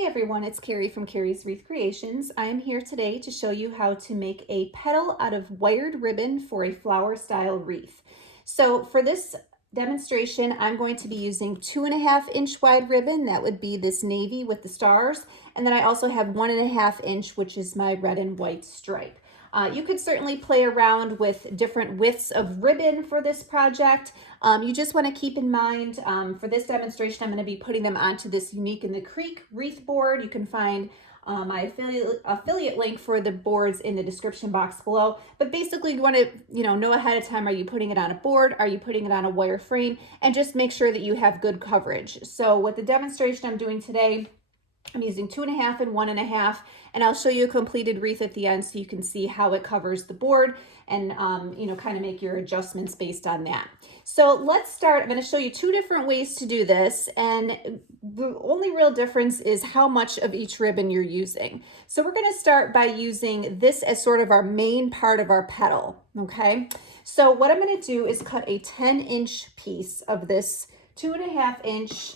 Hey everyone, it's Carrie from Carrie's Wreath Creations. I'm here today to show you how to make a petal out of wired ribbon for a flower style wreath. So for this demonstration, I'm going to be using 2.5-inch wide ribbon. That would be this navy with the stars. And then I also have 1.5-inch, which is my red and white stripe. You could certainly play around with different widths of ribbon for this project. You just want to keep in mind for this demonstration, I'm going to be putting them onto this Unique in the Creek wreath board. You can find my affiliate link for the boards in the description box below. But basically you want to know ahead of time, are you putting it on a board? Are you putting it on a wire frame? And just make sure that you have good coverage. So with the demonstration I'm doing today, I'm using 2.5 and 1.5, and I'll show you a completed wreath at the end so you can see how it covers the board and kind of make your adjustments based on that. So let's start. I'm going to show you two different ways to do this, and the only real difference is how much of each ribbon you're using. So we're going to start by using this as sort of our main part of our petal, okay? So what I'm going to do is cut a 10-inch piece of this 2.5-inch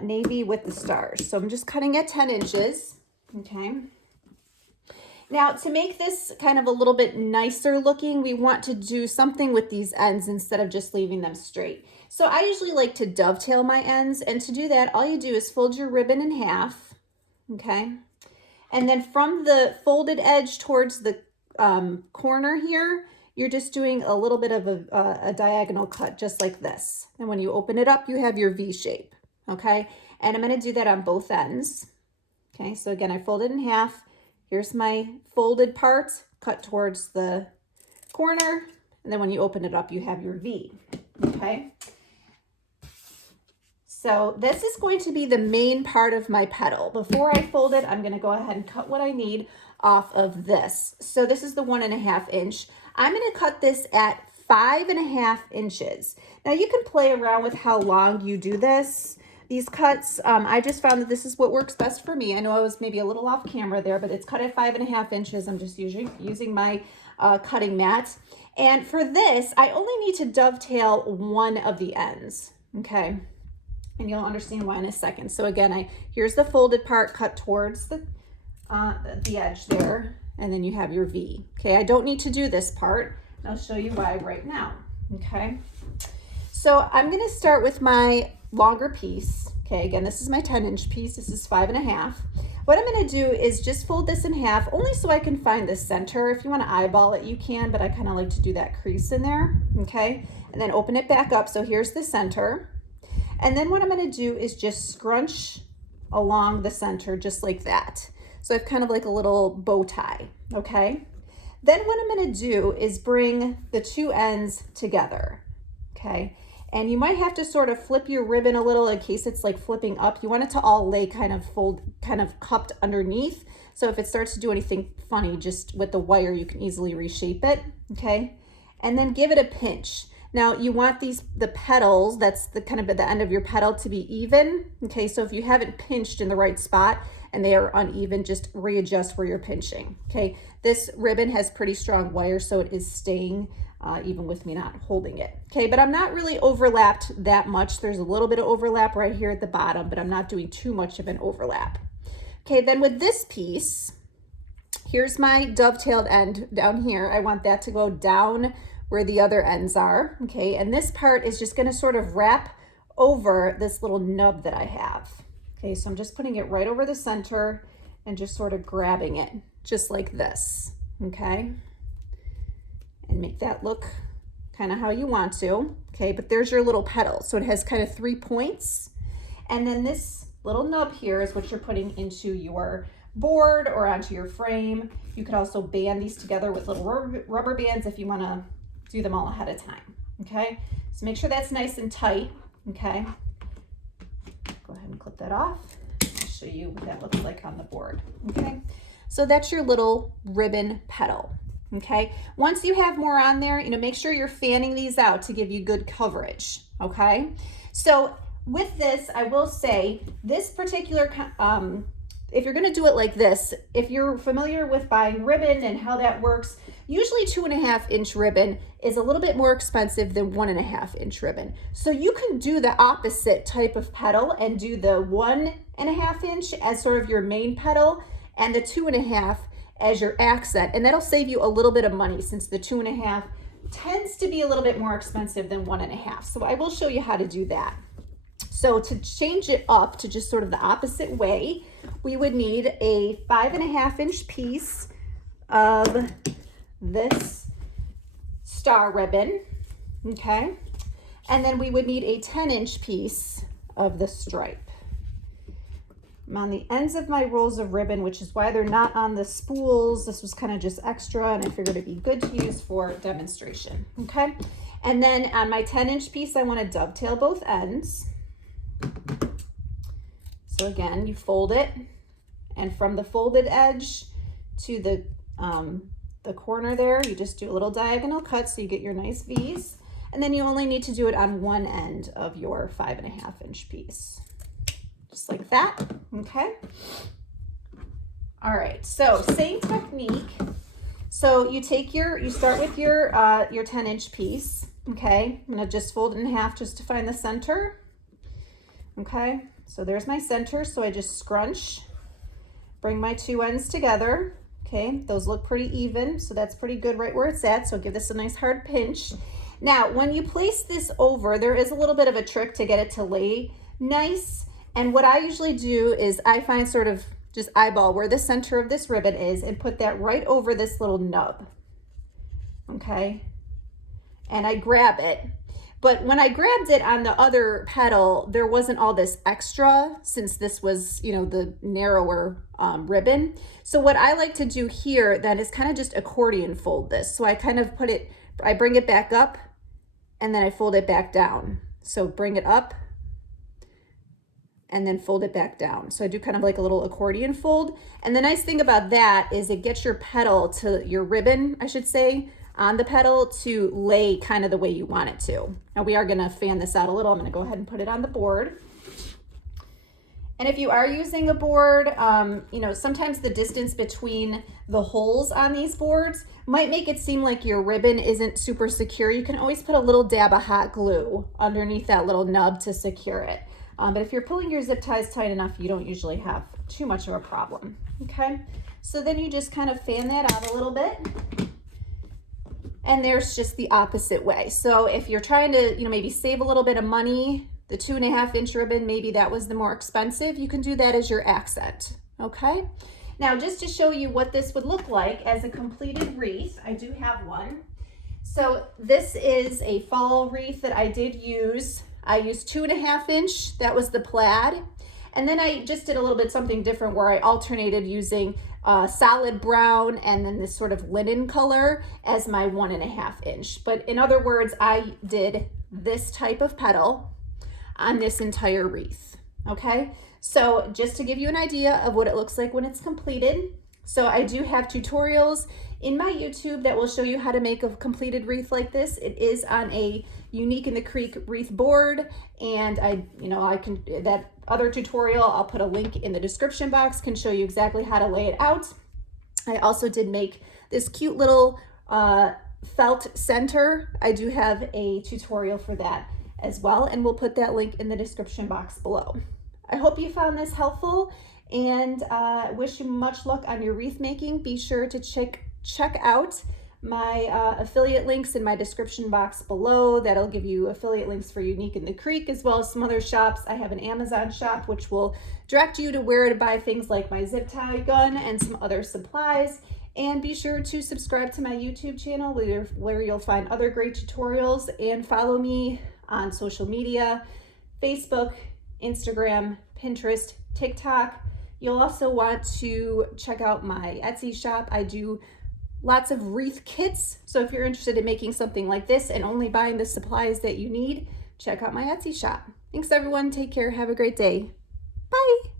navy with the stars. So I'm just cutting at 10 inches, okay? Now to make this kind of a little bit nicer looking, we want to do something with these ends instead of just leaving them straight. So I usually like to dovetail my ends, and to do that, all you do is fold your ribbon in half, okay? And then from the folded edge towards the corner here, you're just doing a little bit of a diagonal cut, just like this. And when you open it up, you have your V shape. Okay, and I'm going to do that on both ends. Okay, so again, I fold it in half. Here's my folded part, cut towards the corner, and then when you open it up, you have your V. Okay, so this is going to be the main part of my petal. Before I fold it, I'm going to go ahead and cut what I need off of this. So this is the 1.5 inch. I'm going to cut this at 5.5 inches. Now you can play around with how long you do this. These cuts, I just found that this is what works best for me. I know I was maybe a little off camera there, but it's cut at 5.5 inches. I'm just using my cutting mat. And for this, I only need to dovetail one of the ends, okay? And you'll understand why in a second. So again, here's the folded part cut towards the edge there, and then you have your V. Okay, I don't need to do this part. I'll show you why right now, okay? So I'm gonna start with my longer piece. Okay, again, this is my 10-inch piece. This is 5.5. What I'm gonna do is just fold this in half, only so I can find the center. If you wanna eyeball it, you can, but I kinda like to do that crease in there, okay? And then open it back up, so here's the center. And then what I'm gonna do is just scrunch along the center, just like that. So I have kind of like a little bow tie, okay? Then what I'm gonna do is bring the two ends together, okay? And you might have to sort of flip your ribbon a little in case it's like flipping up. You want it to all lay kind of cupped underneath. So if it starts to do anything funny, just with the wire, you can easily reshape it, okay? And then give it a pinch. Now you want the petals, that's the kind of at the end of your petal, to be even, okay? So if you haven't pinched in the right spot and they are uneven, just readjust where you're pinching, okay? This ribbon has pretty strong wire, so it is staying even with me not holding it. Okay, but I'm not really overlapped that much. There's a little bit of overlap right here at the bottom, but I'm not doing too much of an overlap. Okay, then with this piece, here's my dovetailed end down here. I want that to go down where the other ends are. Okay, and this part is just gonna sort of wrap over this little nub that I have. Okay, so I'm just putting it right over the center and just sort of grabbing it, just like this, okay? And make that look kind of how you want to, okay? But there's your little petal. So it has kind of 3 points. And then this little nub here is what you're putting into your board or onto your frame. You could also band these together with little rubber bands if you want to do them all ahead of time, okay? So make sure that's nice and tight, okay? Go ahead and clip that off. I'll show you what that looks like on the board, okay? So that's your little ribbon petal. Okay, once you have more on there, make sure you're fanning these out to give you good coverage, okay? So with this, I will say this particular if you're gonna do it like this, if you're familiar with buying ribbon and how that works, usually 2.5-inch ribbon is a little bit more expensive than 1.5-inch ribbon. So you can do the opposite type of petal and do the 1.5-inch as sort of your main petal and the 2.5 as your accent. And that'll save you a little bit of money since the 2.5 tends to be a little bit more expensive than 1.5. So I will show you how to do that. So to change it up to just sort of the opposite way, we would need a 5.5-inch piece of this star ribbon, okay? And then we would need a 10-inch piece of the stripe. I'm on the ends of my rolls of ribbon, which is why they're not on the spools. This was kind of just extra, and I figured it'd be good to use for demonstration, okay? And then on my 10-inch piece, I want to dovetail both ends. So again, you fold it, and from the folded edge to the corner there, you just do a little diagonal cut so you get your nice V's, and then you only need to do it on one end of your 5.5-inch piece. Just like that, okay? All right, so same technique. So you start with your 10-inch piece, okay? I'm gonna just fold it in half just to find the center, okay? So there's my center, so I just scrunch, bring my two ends together, okay? Those look pretty even, so that's pretty good right where it's at, so give this a nice hard pinch. Now, when you place this over, there is a little bit of a trick to get it to lay nice. And what I usually do is I find sort of just eyeball where the center of this ribbon is and put that right over this little nub, okay? And I grab it. But when I grabbed it on the other petal, there wasn't all this extra since this was, you know, the narrower ribbon. So what I like to do here then is kind of just accordion fold this. So I kind of I bring it back up and then I fold it back down. So bring it up and then fold it back down. So I do kind of like a little accordion fold. And the nice thing about that is it gets your petal to your ribbon, I should say, on the petal to lay kind of the way you want it to. Now we are gonna fan this out a little. I'm gonna go ahead and put it on the board. And if you are using a board, you know, sometimes the distance between the holes on these boards might make it seem like your ribbon isn't super secure. You can always put a little dab of hot glue underneath that little nub to secure it. But if you're pulling your zip ties tight enough, you don't usually have too much of a problem, okay? So then you just kind of fan that out a little bit. And there's just the opposite way. So if you're trying to, you know, maybe save a little bit of money, the 2.5-inch ribbon, maybe that was the more expensive, you can do that as your accent, okay? Now, just to show you what this would look like as a completed wreath, I do have one. So this is a fall wreath that I did use. I used 2.5-inch, that was the plaid. And then I just did a little bit something different where I alternated using solid brown and then this sort of linen color as my 1.5-inch. But in other words, I did this type of petal on this entire wreath, okay? So just to give you an idea of what it looks like when it's completed. So I do have tutorials in my YouTube that will show you how to make a completed wreath like this. It is on a Unique in the Creek wreath board, and that other tutorial, I'll put a link in the description box, can show you exactly how to lay it out. I also did make this cute little felt center. I do have a tutorial for that as well, and we'll put that link in the description box below. I hope you found this helpful, and wish you much luck on your wreath making. Be sure to check out my affiliate links in my description box below. That'll give you affiliate links for Unique in the Creek as well as some other shops. I have an Amazon shop which will direct you to where to buy things like my zip tie gun and some other supplies. And be sure to subscribe to my YouTube channel where you'll find other great tutorials, and follow me on social media, Facebook, Instagram, Pinterest, TikTok. You'll also want to check out my Etsy shop. I do lots of wreath kits. So if you're interested in making something like this and only buying the supplies that you need, check out my Etsy shop. Thanks everyone. Take care. Have a great day. Bye.